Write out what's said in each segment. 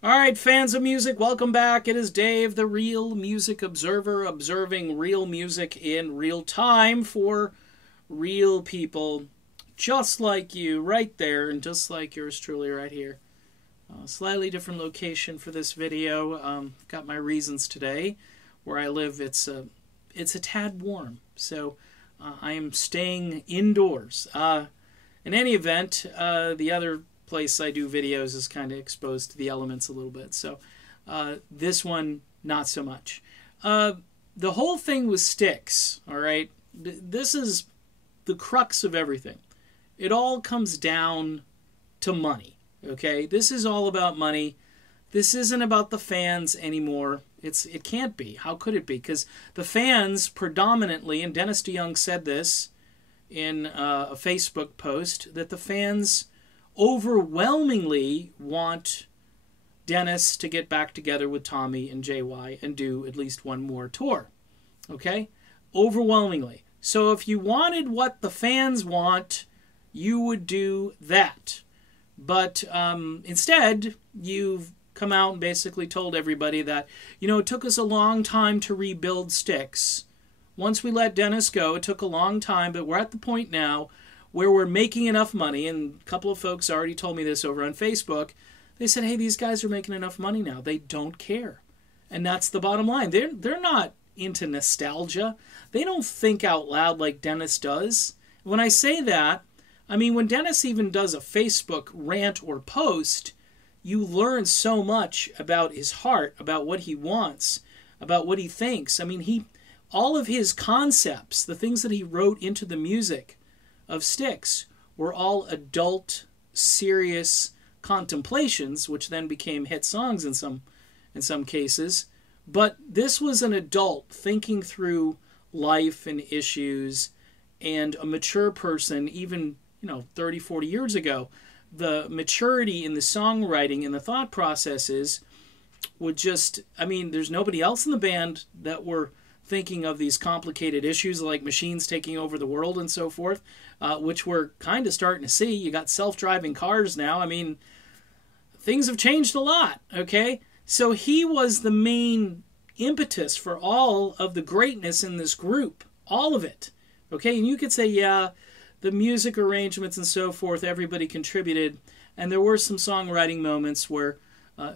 All right, fans of music, welcome back. It is Dave, the Real Music Observer, observing real music in real time for real people just like you right there and just like yours truly right here. Slightly different location for this video. Got my reasons today. Where I live, it's a tad warm, so I am staying indoors. In any event, the other place I do videos is kind of exposed to the elements a little bit. So this one, not so much. The whole thing with Styx, all right? This is the crux of everything. It all comes down to money, okay? This is all about money. This isn't about the fans anymore. It can't be. How could it be? Because the fans predominantly, and Dennis DeYoung said this in a Facebook post, that the fans overwhelmingly want Dennis to get back together with Tommy and JY and do at least one more tour. Okay? Overwhelmingly. So if you wanted what the fans want, you would do that. But instead, you've come out and basically told everybody that, it took us a long time to rebuild Styx. Once we let Dennis go, it took a long time, but we're at the point now where we're making enough money, and a couple of folks already told me this over on Facebook. They said, hey, these guys are making enough money now. They don't care. And that's the bottom line. They're not into nostalgia. They don't think out loud like Dennis does. When I say that, I mean when Dennis even does a Facebook rant or post, you learn so much about his heart, about what he wants, about what he thinks. I mean, all of his concepts, the things that he wrote into the music of Styx, were all adult, serious contemplations, which then became hit songs in some cases. But this was an adult thinking through life and issues, and a mature person, even 30, 40 years ago. The maturity in the songwriting and the thought processes would just, there's nobody else in the band that were thinking of these complicated issues like machines taking over the world and so forth, which we're kind of starting to see. You got self-driving cars now. Things have changed a lot, okay? So he was the main impetus for all of the greatness in this group, all of it, okay? And you could say, yeah, the music arrangements and so forth, everybody contributed, and there were some songwriting moments where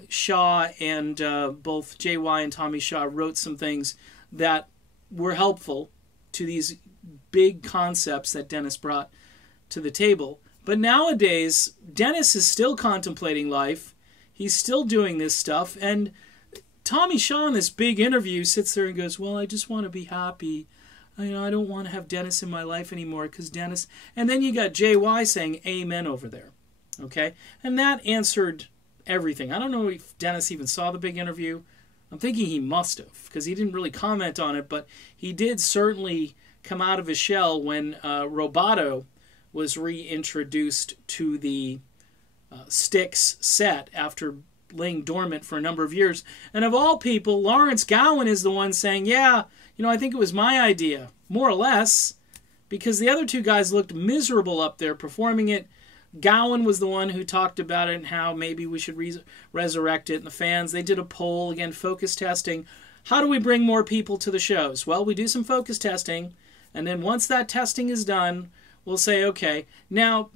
Shaw and both JY and Tommy Shaw wrote some things that were helpful to these big concepts that Dennis brought to the table. But nowadays, Dennis is still contemplating life. He's still doing this stuff. And Tommy Shaw in this big interview sits there and goes, well, I just want to be happy. I don't want to have Dennis in my life anymore because Dennis... And then you got JY saying amen over there. Okay? And that answered everything. I don't know if Dennis even saw the big interview. I'm thinking he must have, because he didn't really comment on it, but he did certainly come out of his shell when Roboto was reintroduced to the Styx set after laying dormant for a number of years. And of all people, Lawrence Gowan is the one saying, yeah, I think it was my idea, more or less, because the other two guys looked miserable up there performing it. Gowan was the one who talked about it and how maybe we should resurrect it. And the fans, they did a poll, again, focus testing. How do we bring more people to the shows? Well, we do some focus testing, and then once that testing is done, we'll say, okay, now,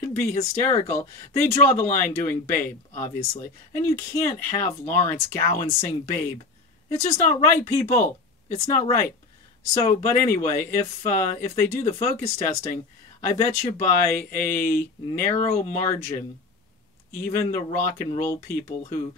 it'd be hysterical. They draw the line doing Babe, obviously. And you can't have Lawrence Gowan sing Babe. It's just not right, people. It's not right. So, but anyway, if they do the focus testing, I bet you by a narrow margin, even the rock and roll people who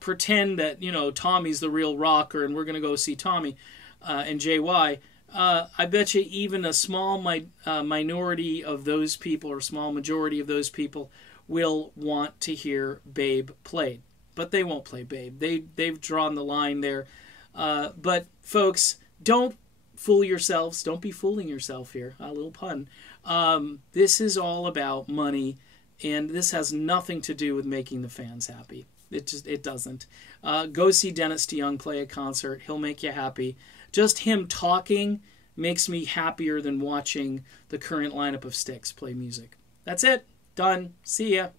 pretend that, Tommy's the real rocker and we're going to go see Tommy and JY, I bet you even a small minority of those people or small majority of those people will want to hear Babe played. But they won't play Babe. They've drawn the line there. But, folks, don't fool yourselves. Don't be fooling yourself here. A little pun. This is all about money, and this has nothing to do with making the fans happy. It doesn't. Go see Dennis DeYoung play a concert. He'll make you happy. Just him talking makes me happier than watching the current lineup of Styx play music. That's it. Done. See ya.